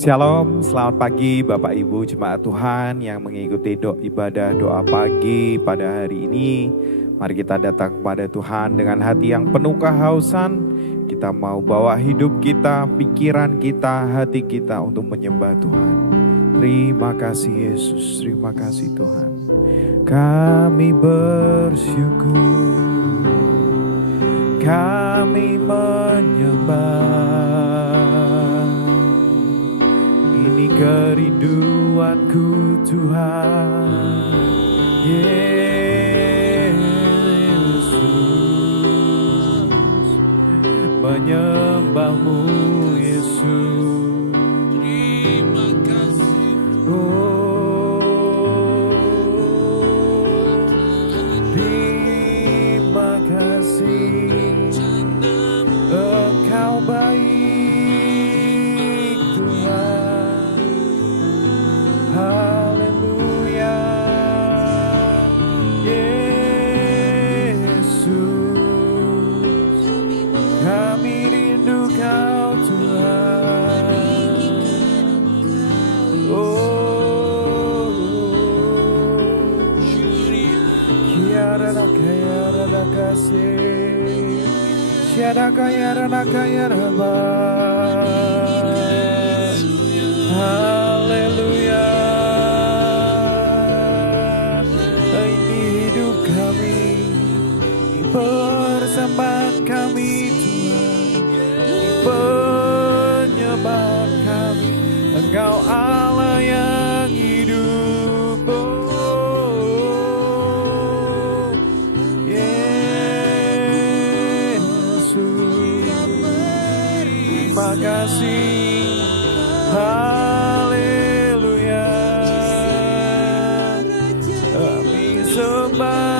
Shalom, selamat pagi Bapak Ibu Jemaat Tuhan yang mengikuti ibadah doa pagi pada hari ini. Mari kita datang kepada Tuhan dengan hati yang penuh kehausan. Kita mau bawa hidup kita, pikiran kita, hati kita untuk menyembah Tuhan. Terima kasih Yesus, terima kasih Tuhan. Kami bersyukur, kami menyembah. Ini kerinduanku Tuhan Yesus, menyembahmu Yesus. Terima kasih. Terima kasih. Engkau baik Tuhan. Haleluya, Yesus, kami rindu Kau Tuhan. Oh, kiara kaya kasih, siada kaya raba. Haleluya. Persembahan kami Tuhan, penyembahan kami, Engkau Allah yang hidup. Oh, Yesus, terima kasih. Haleluya, kami sembah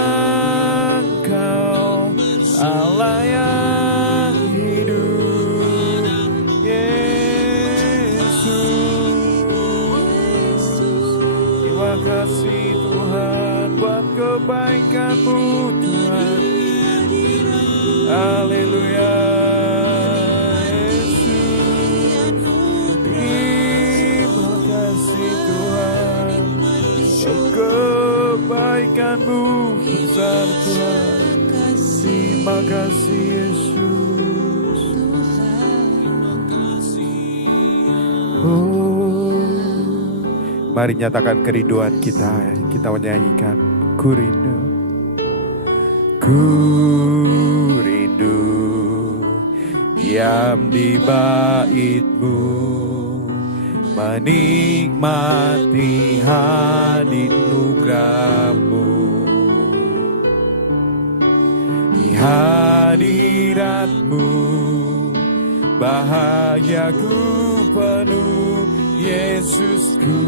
Allah yang hidup, Yesus. Terima kasih Tuhan buat kebaikan-Mu Tuhan. Haleluya, Yesus. Terima kasih Tuhan buat kebaikan-Mu besar Tuhan. Terima kasih Yesus. Oh, mari nyatakan kerinduan kita. Kita menyanyikan ku rindu, ku rindu diam di bait-Mu, menikmati hadirat-Mu. Hadirat-Mu bahagiaku penuh, Yesusku,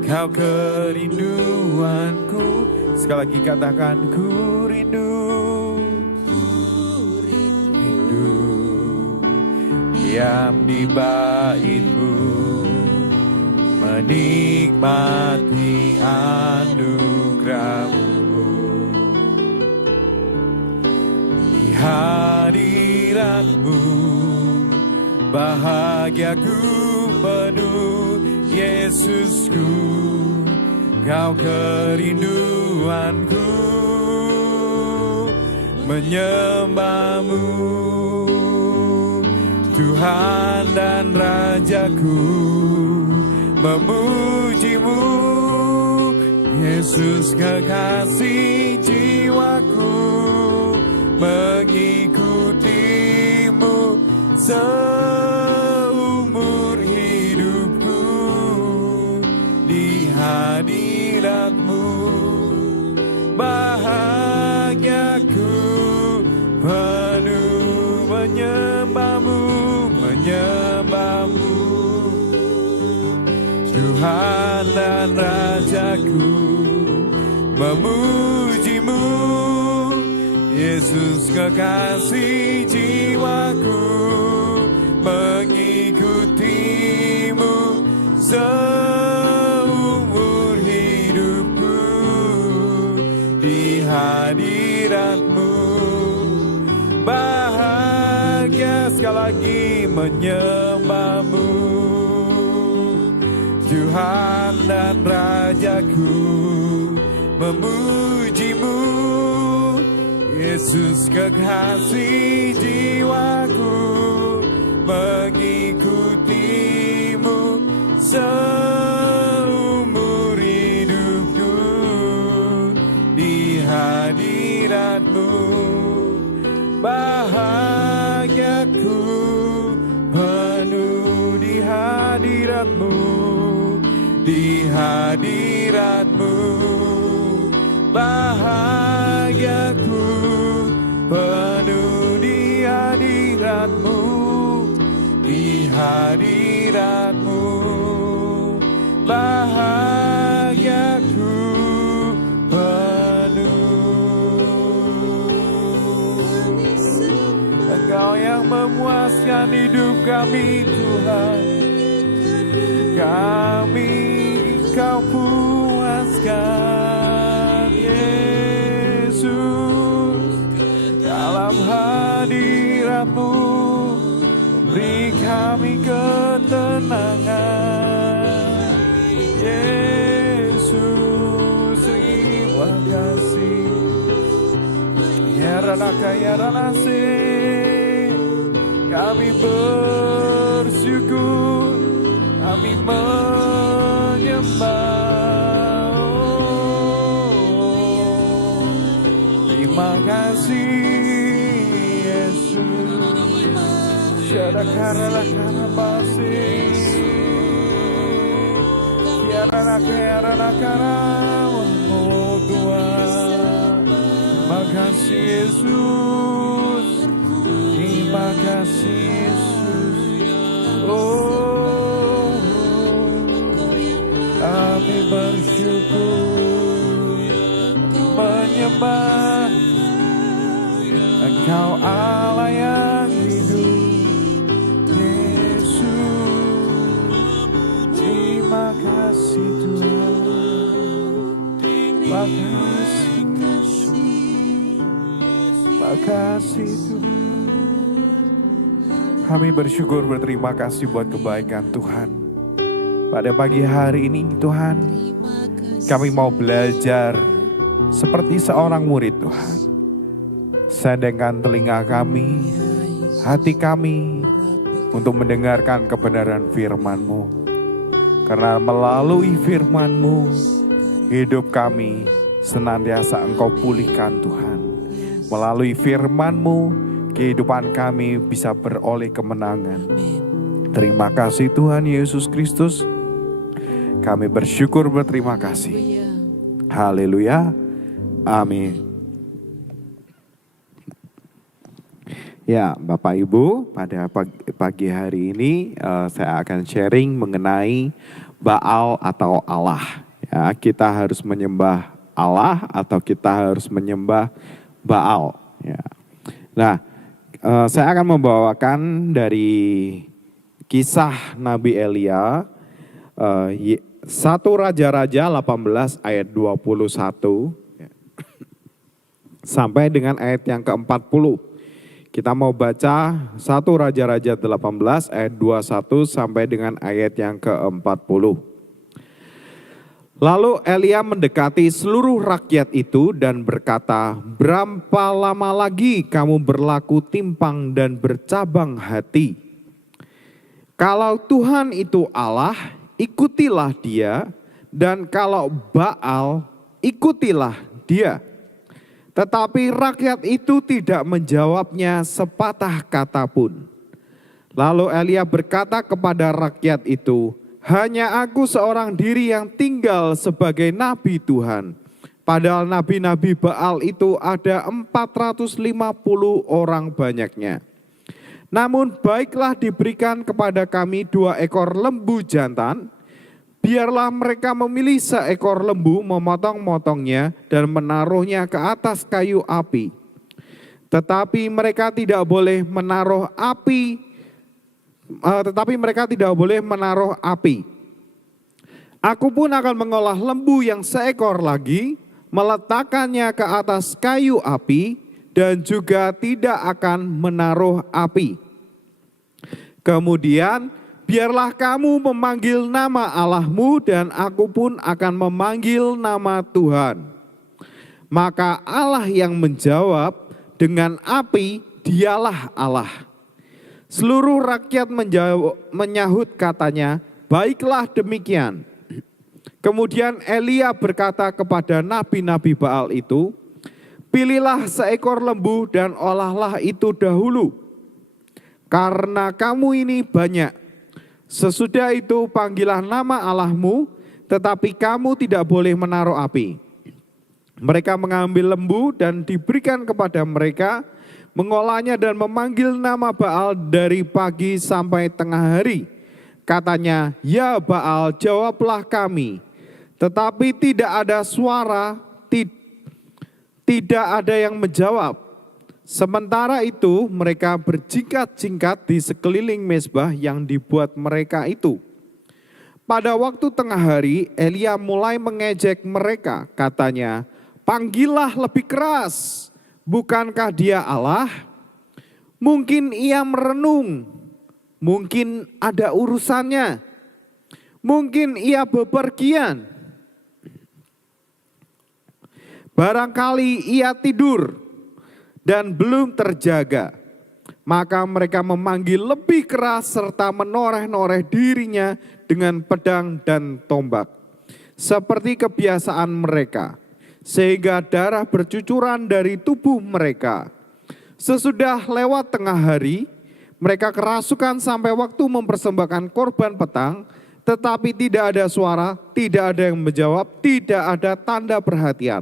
Kau kerinduanku. Sekali lagi katakan ku rindu, rindu diam di bait-Mu, menikmati anugerah-Mu. Hadirat-Mu bahagiaku penuh, Yesusku, Kau kerinduanku, menyembah-Mu Tuhan dan Rajaku, memuji-Mu Yesus kekasih jiwaku, mengikuti-Mu seumur hidupku. Di hadirat-Mu bahagiaku penuh, menyembah-Mu, menyembah-Mu Tuhan dan Rajaku, memuji-Mu Yesus kekasih jiwaku, mengikuti-Mu seumur hidupku. Di hadirat-Mu bahagia, sekali lagi menyembah-Mu Tuhan dan Rajaku, memuji-Mu, Yesus kekasih jiwaku, mengikuti-Mu seumur hidupku, di hadirat-Mu bahagiaku penuh, di hadirat-Mu, di hadirat-Mu bahagiaku penuh, di hadirat-Mu, di hadirat-Mu bahagiaku penuh. Engkau yang memuaskan hidup kami Tuhan, kami Kau puaskan Yesus, dalam hadirat-Mu beri kami ketenangan. Yesus, terima kasih. Ya Ranaka, ya Ranase, kami bersyukur, kami menyembah. Terima kasih Yesus. Syadakara karabasi, kiarana kiarana, oh Tuhan, makasih Yesus, terima kasih Yesus. Oh, kami bersyukur, menyembah Engkau Allah yang hidup. Terima kasih Tuhan, terima kasih Tuhan. Kami bersyukur, berterima kasih buat kebaikan Tuhan. Pada pagi hari ini Tuhan, kami mau belajar seperti seorang murid Tuhan. Sedangkan telinga kami, hati kami untuk mendengarkan kebenaran firman-Mu. Karena melalui firman-Mu, hidup kami senantiasa Engkau pulihkan Tuhan. Melalui firman-Mu, kehidupan kami bisa beroleh kemenangan. Terima kasih Tuhan Yesus Kristus. Kami bersyukur, berterima kasih. Haleluya. Amin. Ya, Bapak Ibu, pada pagi hari ini saya akan sharing mengenai Baal atau Allah. Ya, kita harus menyembah Allah atau kita harus menyembah Baal. Ya. Nah, saya akan membawakan dari kisah Nabi Elia, 1 Raja-Raja 18 ayat 21 sampai dengan ayat yang ke-40. Kita mau baca 1 Raja-Raja 18 ayat 21 sampai dengan ayat yang ke-40. Lalu Elia mendekati seluruh rakyat itu dan berkata, "Berapa lama lagi kamu berlaku timpang dan bercabang hati? Kalau Tuhan itu Allah, ikutilah Dia, dan kalau Baal, ikutilah dia." Tetapi rakyat itu tidak menjawabnya sepatah kata pun. Lalu Elia berkata kepada rakyat itu, "Hanya aku seorang diri yang tinggal sebagai nabi Tuhan. Padahal nabi-nabi Baal itu ada 450 orang banyaknya. Namun baiklah diberikan kepada kami 2 ekor lembu jantan. Biarlah mereka memilih seekor lembu, memotong-motongnya dan menaruhnya ke atas kayu api. Tetapi mereka tidak boleh menaruh api. Aku pun akan mengolah lembu yang seekor lagi, meletakkannya ke atas kayu api, dan juga tidak akan menaruh api. Kemudian biarlah kamu memanggil nama Allahmu dan aku pun akan memanggil nama Tuhan. Maka Allah yang menjawab dengan api, dialah Allah. Seluruh rakyat menyahut katanya, baiklah demikian. Kemudian Elia berkata kepada nabi-nabi Baal itu, pilihlah seekor lembu dan olahlah itu dahulu, karena kamu ini banyak. Sesudah itu panggillah nama Allahmu, tetapi kamu tidak boleh menaruh api. Mereka mengambil lembu dan diberikan kepada mereka, mengolahnya dan memanggil nama Baal dari pagi sampai tengah hari. Katanya, ya Baal, jawablah kami. Tetapi tidak ada suara, tidak ada yang menjawab. Sementara itu mereka berjingkat-jingkat di sekeliling mezbah yang dibuat mereka itu. Pada waktu tengah hari, Elia mulai mengejek mereka. Katanya, panggillah lebih keras. Bukankah dia Allah? Mungkin ia merenung. Mungkin ada urusannya. Mungkin ia bepergian. Barangkali ia tidur dan belum terjaga. Maka mereka memanggil lebih keras serta menoreh-noreh dirinya dengan pedang dan tombak, seperti kebiasaan mereka, sehingga darah bercucuran dari tubuh mereka. Sesudah lewat tengah hari, mereka kerasukan sampai waktu mempersembahkan korban petang, tetapi tidak ada suara, tidak ada yang menjawab, tidak ada tanda perhatian.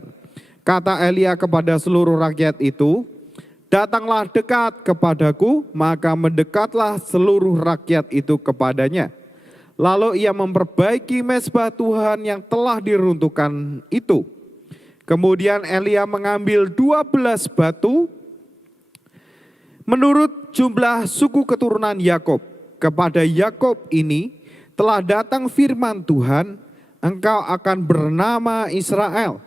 Kata Elia kepada seluruh rakyat itu, datanglah dekat kepadaku, maka mendekatlah seluruh rakyat itu kepadanya. Lalu ia memperbaiki mezbah Tuhan yang telah diruntuhkan itu. Kemudian Elia mengambil 12 batu menurut jumlah suku keturunan Yakub. Kepada Yakub ini telah datang firman Tuhan, engkau akan bernama Israel.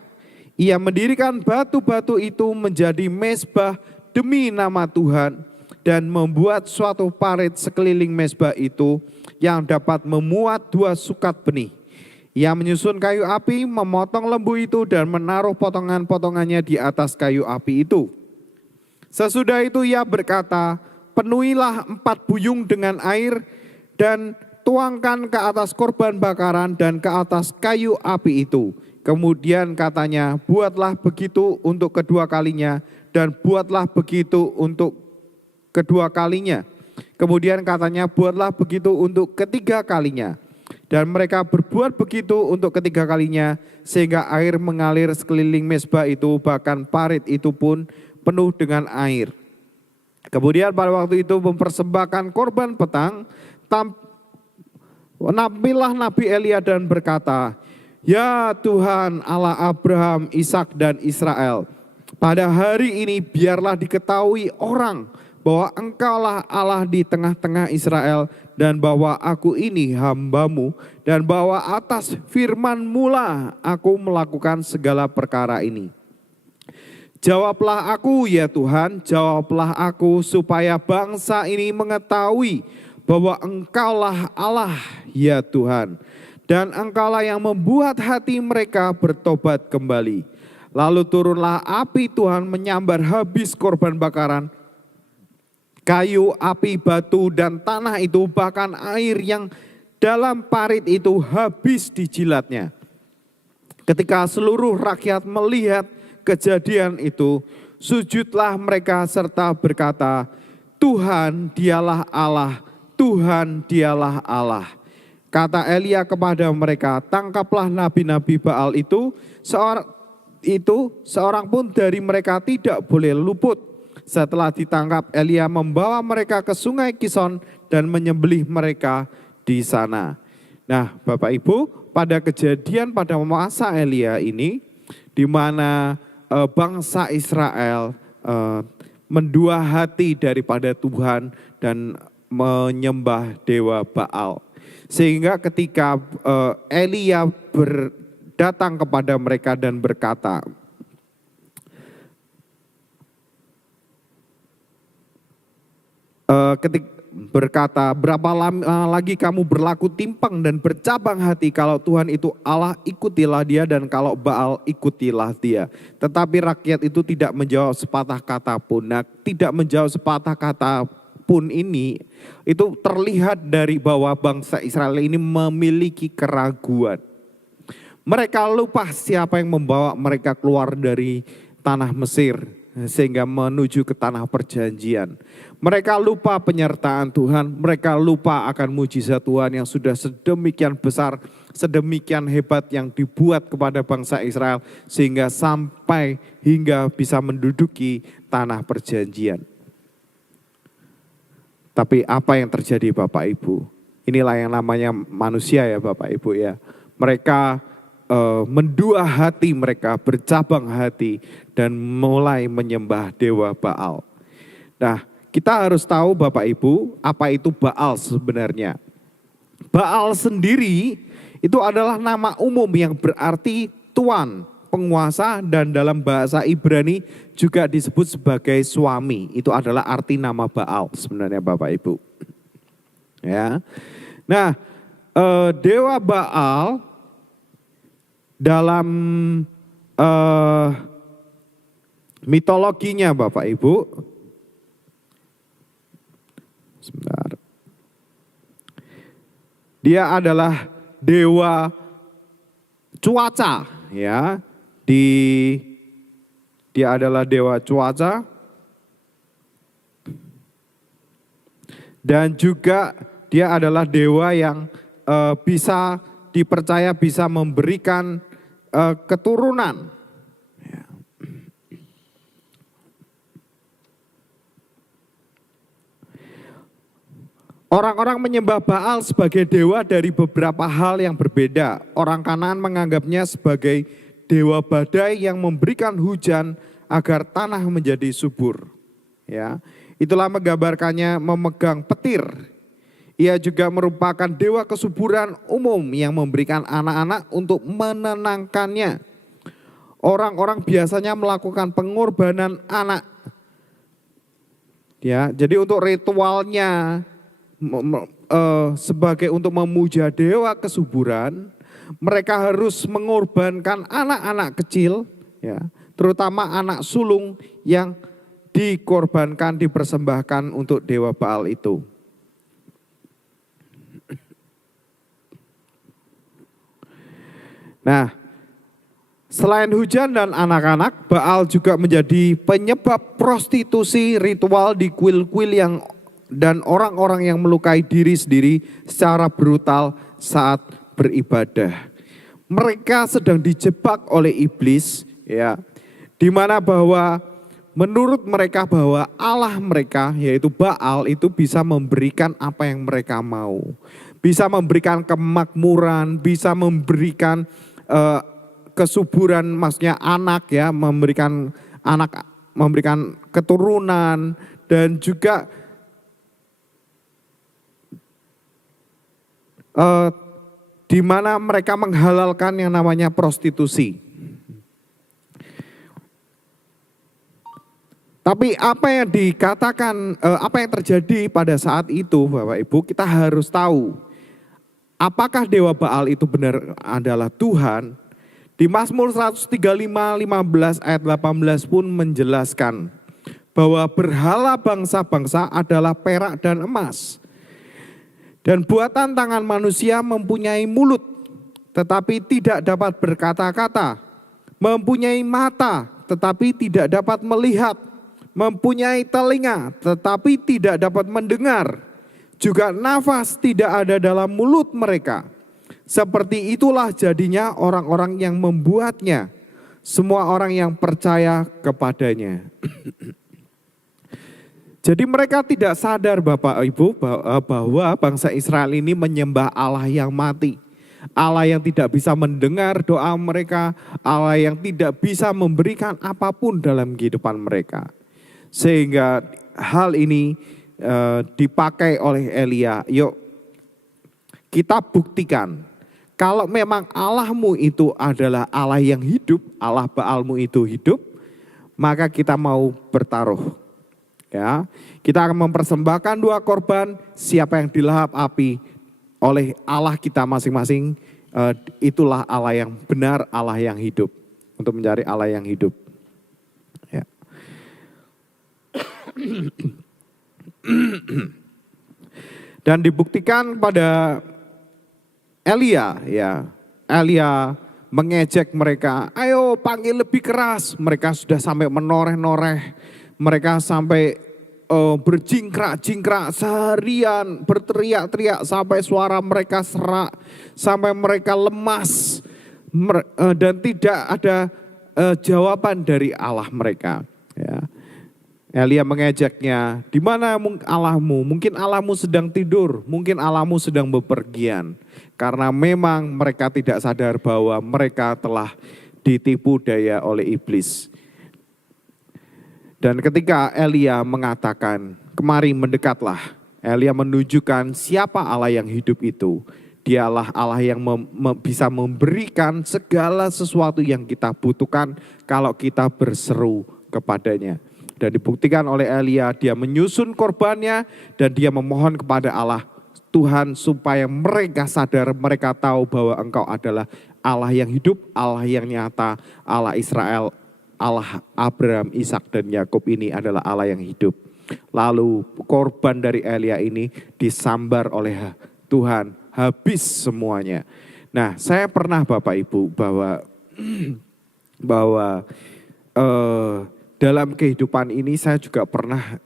Ia mendirikan batu-batu itu menjadi mezbah demi nama Tuhan dan membuat suatu parit sekeliling mezbah itu yang dapat memuat 2 sukat benih. Ia menyusun kayu api, memotong lembu itu dan menaruh potongan-potongannya di atas kayu api itu. Sesudah itu ia berkata, penuhilah 4 buyung dengan air dan tuangkan ke atas korban bakaran dan ke atas kayu api itu. Kemudian katanya, buatlah begitu untuk kedua kalinya dan buatlah begitu untuk kedua kalinya. Kemudian katanya, buatlah begitu untuk ketiga kalinya. Dan mereka berbuat begitu untuk ketiga kalinya, sehingga air mengalir sekeliling mezbah itu, bahkan parit itu pun penuh dengan air. Kemudian pada waktu itu mempersembahkan korban petang, nampillah Nabi Elia dan berkata, ya Tuhan Allah Abraham, Ishak dan Israel, pada hari ini biarlah diketahui orang bahwa engkaulah Allah di tengah-tengah Israel dan bahwa aku ini hambamu dan bahwa atas firman-Mu lah aku melakukan segala perkara ini. Jawablah aku ya Tuhan, jawablah aku supaya bangsa ini mengetahui bahwa engkaulah Allah ya Tuhan. Dan engkaulah yang membuat hati mereka bertobat kembali. Lalu turunlah api Tuhan menyambar habis korban bakaran, kayu, api, batu, dan tanah itu, bahkan air yang dalam parit itu habis dijilatnya. Ketika seluruh rakyat melihat kejadian itu, sujudlah mereka serta berkata, Tuhan dialah Allah, Tuhan dialah Allah. Kata Elia kepada mereka, tangkaplah nabi-nabi Baal itu, seorang pun dari mereka tidak boleh luput. Setelah ditangkap, Elia membawa mereka ke sungai Kison dan menyembelih mereka di sana. Nah, Bapak Ibu, pada kejadian pada masa Elia ini, di mana bangsa Israel mendua hati daripada Tuhan dan menyembah dewa Baal. Sehingga ketika Elia datang kepada mereka dan berkata, berkata, berapa lama lagi kamu berlaku timpang dan bercabang hati, kalau Tuhan itu Allah ikutilah dia, dan kalau Baal ikutilah dia. Tetapi rakyat itu tidak menjawab sepatah kata pun. Nah, tidak menjawab sepatah kata pun ini itu terlihat dari bahwa bangsa Israel ini memiliki keraguan. Mereka lupa siapa yang membawa mereka keluar dari tanah Mesir sehingga menuju ke tanah perjanjian. Mereka lupa penyertaan Tuhan, mereka lupa akan mujizat Tuhan yang sudah sedemikian besar, sedemikian hebat yang dibuat kepada bangsa Israel sehingga sampai hingga bisa menduduki tanah perjanjian. Tapi apa yang terjadi Bapak Ibu? Inilah yang namanya manusia ya Bapak Ibu ya. Mereka mendua hati, mereka bercabang hati dan mulai menyembah dewa Baal. Nah, kita harus tahu Bapak Ibu, apa itu Baal sebenarnya. Baal sendiri itu adalah nama umum yang berarti tuan, penguasa, dan dalam bahasa Ibrani juga disebut sebagai suami. Itu adalah arti nama Baal sebenarnya Bapak Ibu. Ya. Nah, dewa Baal dalam mitologinya Bapak Ibu, sebentar, dia adalah dewa cuaca ya. Dia adalah dewa cuaca dan juga dia adalah dewa yang bisa dipercaya bisa memberikan keturunan. Orang-orang menyembah Baal sebagai dewa dari beberapa hal yang berbeda. Orang Kanaan menganggapnya sebagai dewa badai yang memberikan hujan agar tanah menjadi subur. Ya, itulah menggambarkannya memegang petir. Ia juga merupakan dewa kesuburan umum yang memberikan anak-anak untuk menenangkannya. Orang-orang biasanya melakukan pengorbanan anak. Ya, jadi untuk ritualnya sebagai untuk memuja dewa kesuburan, mereka harus mengorbankan anak-anak kecil, ya, terutama anak sulung yang dikorbankan, dipersembahkan untuk dewa Baal itu. Nah, selain hujan dan anak-anak, Baal juga menjadi penyebab prostitusi ritual di kuil-kuil dan orang-orang yang melukai diri sendiri secara brutal saat beribadah. Mereka sedang dijebak oleh iblis, ya, di mana bahwa menurut mereka bahwa Allah mereka yaitu Baal itu bisa memberikan apa yang mereka mau, bisa memberikan kemakmuran, bisa memberikan kesuburan, maksudnya anak ya, memberikan keturunan, dan juga di mana mereka menghalalkan yang namanya prostitusi. Tapi apa yang dikatakan, apa yang terjadi pada saat itu Bapak Ibu, kita harus tahu. Apakah dewa Baal itu benar adalah Tuhan? Di Mazmur 135:15 ayat 18 pun menjelaskan bahwa berhala bangsa-bangsa adalah perak dan emas. Dan buatan tangan manusia mempunyai mulut, tetapi tidak dapat berkata-kata. Mempunyai mata, tetapi tidak dapat melihat. Mempunyai telinga, tetapi tidak dapat mendengar. Juga nafas tidak ada dalam mulut mereka. Seperti itulah jadinya orang-orang yang membuatnya. Semua orang yang percaya kepadanya. Jadi mereka tidak sadar Bapak Ibu bahwa bangsa Israel ini menyembah Allah yang mati. Allah yang tidak bisa mendengar doa mereka. Allah yang tidak bisa memberikan apapun dalam kehidupan mereka. Sehingga hal ini dipakai oleh Elia. Yuk kita buktikan. Kalau memang Allahmu itu adalah Allah yang hidup, Allah Baalmu itu hidup, maka kita mau bertaruh. Ya, kita akan mempersembahkan 2 korban, siapa yang dilahap api oleh Allah kita masing-masing, itulah Allah yang benar, Allah yang hidup. Untuk mencari Allah yang hidup. Ya. Dan dibuktikan pada Elia, ya. Elia mengejek mereka, ayo panggil lebih keras. Mereka sudah sampai menoreh-noreh, mereka sampai berjingkrak-jingkrak seharian, berteriak-teriak sampai suara mereka serak, sampai mereka lemas, dan tidak ada jawaban dari Allah mereka. Ya. Elia mengejaknya, di mana Allahmu? Mungkin Allahmu sedang tidur, mungkin Allahmu sedang bepergian. Karena memang mereka tidak sadar bahwa mereka telah ditipu daya oleh iblis. Dan ketika Elia mengatakan, kemari mendekatlah. Elia menunjukkan siapa Allah yang hidup itu. Dialah Allah yang bisa memberikan segala sesuatu yang kita butuhkan kalau kita berseru kepadanya. Dan dibuktikan oleh Elia, dia menyusun korbannya dan dia memohon kepada Allah, Tuhan, supaya mereka sadar, mereka tahu bahwa Engkau adalah Allah yang hidup, Allah yang nyata, Allah Israel, Allah Abraham, Ishak dan Yakub ini adalah Allah yang hidup. Lalu korban dari Elia ini disambar oleh Tuhan, habis semuanya. Nah, saya pernah Bapak Ibu bahwa dalam kehidupan ini saya juga pernah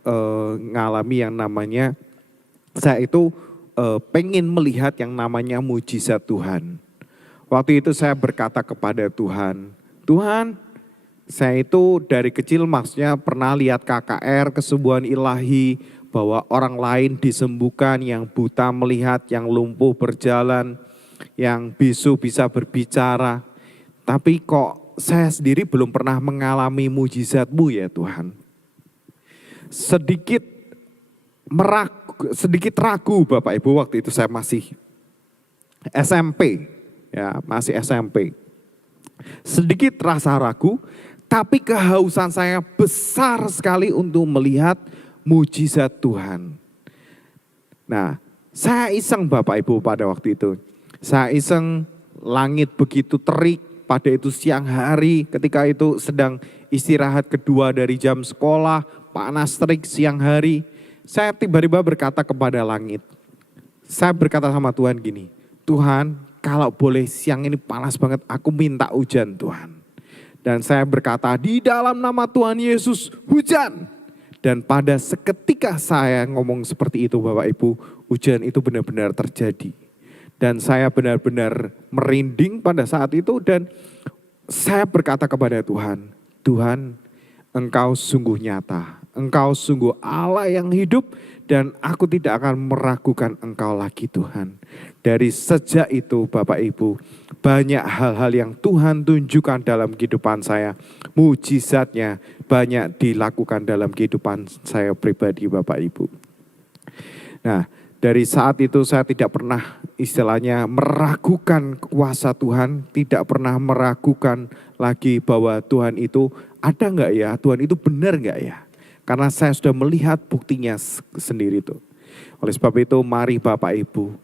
ngalami yang namanya, saya itu pengen melihat yang namanya mujizat Tuhan. Waktu itu saya berkata kepada Tuhan, Tuhan, saya itu dari kecil maksudnya pernah lihat KKR, kesembuhan ilahi, bahwa orang lain disembuhkan, yang buta melihat, yang lumpuh berjalan, yang bisu bisa berbicara. Tapi kok saya sendiri belum pernah mengalami mujizat-Mu ya Tuhan. Sedikit ragu Bapak Ibu, waktu itu saya masih SMP. Ya, masih SMP. Sedikit rasa ragu, tapi kehausan saya besar sekali untuk melihat mujizat Tuhan. Nah, saya iseng Bapak Ibu pada waktu itu. Saya iseng, langit begitu terik, pada itu siang hari ketika itu sedang istirahat kedua dari jam sekolah, panas terik siang hari. Saya tiba-tiba berkata kepada langit, saya berkata sama Tuhan gini, Tuhan kalau boleh siang ini panas banget, aku minta hujan Tuhan. Dan saya berkata di dalam nama Tuhan Yesus hujan. Dan pada seketika saya ngomong seperti itu Bapak Ibu, hujan itu benar-benar terjadi. Dan saya benar-benar merinding pada saat itu dan saya berkata kepada Tuhan, Tuhan Engkau sungguh nyata, Engkau sungguh Allah yang hidup dan aku tidak akan meragukan Engkau lagi Tuhan. Dari sejak itu Bapak Ibu, banyak hal-hal yang Tuhan tunjukkan dalam kehidupan saya. Mujizatnya banyak dilakukan dalam kehidupan saya pribadi Bapak Ibu. Nah, dari saat itu saya tidak pernah istilahnya meragukan kuasa Tuhan, tidak pernah meragukan lagi bahwa Tuhan itu ada enggak ya, Tuhan itu benar enggak ya. Karena saya sudah melihat buktinya sendiri itu. Oleh sebab itu mari Bapak Ibu,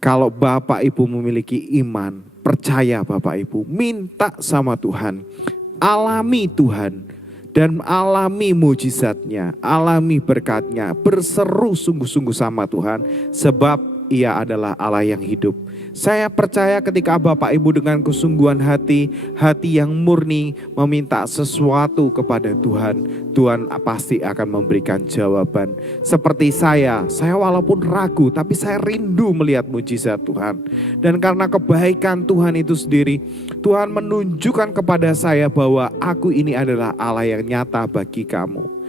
kalau Bapak Ibu memiliki iman, percaya Bapak Ibu, minta sama Tuhan, alami Tuhan. Dan alami mujizatnya, alami berkatnya, berseru sungguh-sungguh sama Tuhan. Sebab Ia adalah Allah yang hidup. Saya percaya ketika Bapak Ibu dengan kesungguhan hati, hati yang murni meminta sesuatu kepada Tuhan, Tuhan pasti akan memberikan jawaban. Seperti saya walaupun ragu tapi saya rindu melihat mujizat Tuhan. Dan karena kebaikan Tuhan itu sendiri, Tuhan menunjukkan kepada saya bahwa aku ini adalah Allah yang nyata bagi kamu.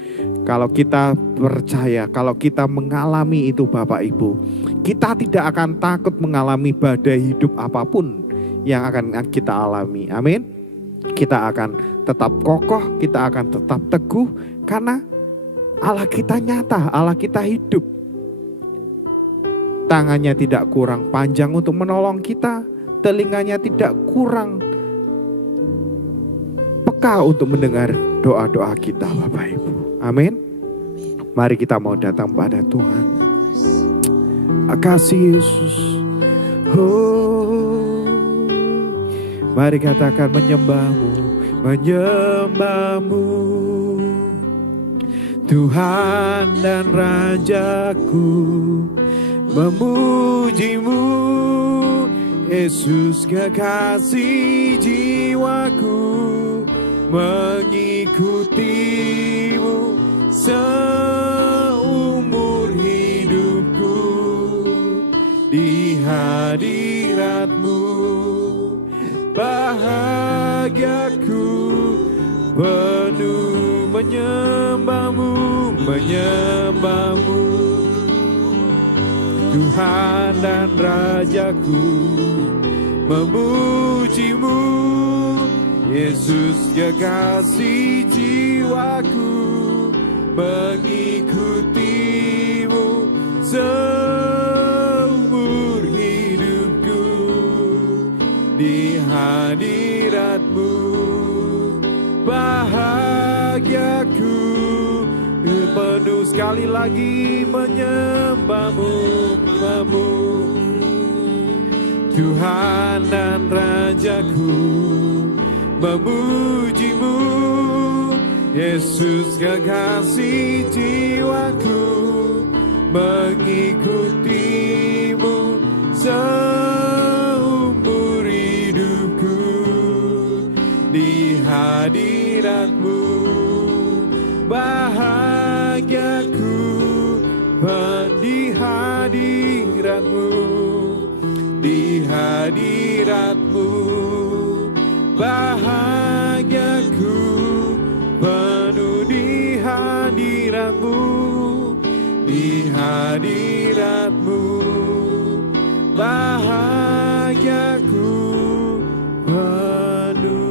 Kalau kita percaya, kalau kita mengalami itu Bapak Ibu, kita tidak akan takut mengalami badai hidup apapun yang akan kita alami. Amin. Kita akan tetap kokoh, kita akan tetap teguh karena Allah kita nyata, Allah kita hidup. Tangannya tidak kurang panjang untuk menolong kita, telinganya tidak kurang peka untuk mendengar doa-doa kita Bapak Ibu. Amin. Mari kita mau datang pada Tuhan. Kasih Yesus. Oh, mari katakan menyembah-Mu, menyembah-Mu, Tuhan dan Rajaku, memuji-Mu, Yesus kekasih jiwaku, mengikuti-Mu seumur hidupku, di hadirat-Mu bahagiaku penuh, menyembah-Mu, menyembah-Mu, Tuhan dan Rajaku, memuji-Mu, Yesus kekasih jiwaku, mengikuti-Mu seumur hidupku, di hadirat-Mu bahagiaku penuh. Sekali lagi menyembah-Mu, Tuhan dan Rajaku, memuji-Mu, Yesus kekasih jiwaku, mengikuti-Mu seumur hidupku, di hadirat-Mu bahagiaku, di hadirat-Mu, di hadirat-Mu bahagiaku penuh, di hadirat-Mu, di hadirat-Mu bahagiaku penuh.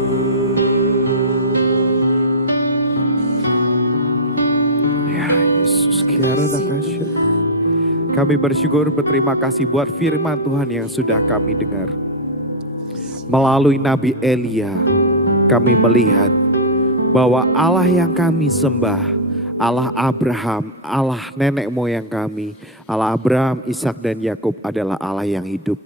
Ya Yesus, kami bersyukur, berterima kasih buat firman Tuhan yang sudah kami dengar. Melalui Nabi Elia, kami melihat bahwa Allah yang kami sembah, Allah Abraham, Allah nenek moyang kami, Allah Abraham, Ishak dan Yakub adalah Allah yang hidup.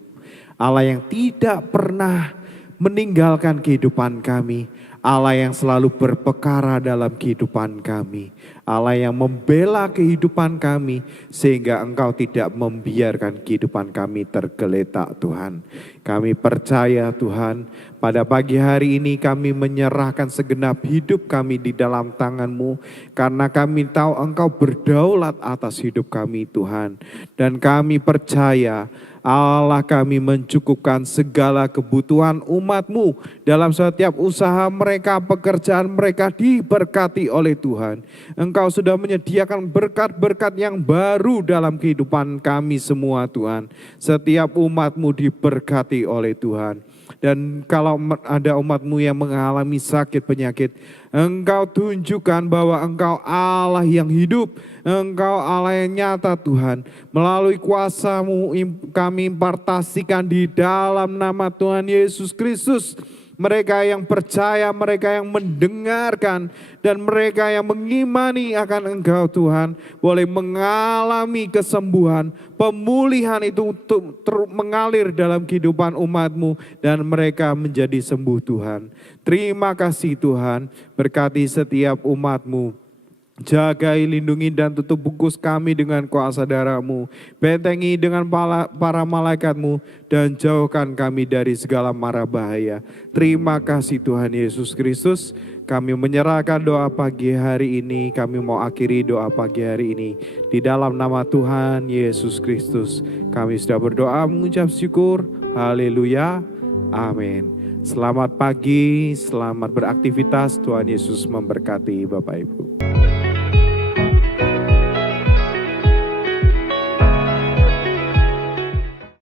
Allah yang tidak pernah meninggalkan kehidupan kami. Allah yang selalu berperkara dalam kehidupan kami. Allah yang membela kehidupan kami sehingga Engkau tidak membiarkan kehidupan kami tergeletak, Tuhan. Kami percaya, Tuhan, pada pagi hari ini kami menyerahkan segenap hidup kami di dalam tangan-Mu, karena kami tahu Engkau berdaulat atas hidup kami, Tuhan. Dan kami percaya Allah kami mencukupkan segala kebutuhan umat-Mu dalam setiap usaha mereka, pekerjaan mereka diberkati oleh Tuhan. Engkau sudah menyediakan berkat-berkat yang baru dalam kehidupan kami semua, Tuhan. Setiap umat-Mu diberkati oleh Tuhan. Dan kalau ada umat-Mu yang mengalami sakit penyakit, Engkau tunjukkan bahwa Engkau Allah yang hidup, Engkau Allah yang nyata, Tuhan. Melalui kuasa-Mu kami impartasikan di dalam nama Tuhan Yesus Kristus. Mereka yang percaya, mereka yang mendengarkan, dan mereka yang mengimani akan Engkau, Tuhan, boleh mengalami kesembuhan, pemulihan itu untuk mengalir dalam kehidupan umat-Mu, dan mereka menjadi sembuh, Tuhan. Terima kasih, Tuhan, berkati setiap umat-Mu. Jagai, lindungi dan tutup bungkus kami dengan kuasa darah-Mu. Bentengi dengan para malaikat-Mu dan jauhkan kami dari segala mara bahaya. Terima kasih Tuhan Yesus Kristus. Kami menyerahkan doa pagi hari ini. Kami mau akhiri doa pagi hari ini di dalam nama Tuhan Yesus Kristus. Kami sudah berdoa mengucap syukur. Haleluya. Amin. Selamat pagi, selamat beraktivitas. Tuhan Yesus memberkati Bapak Ibu.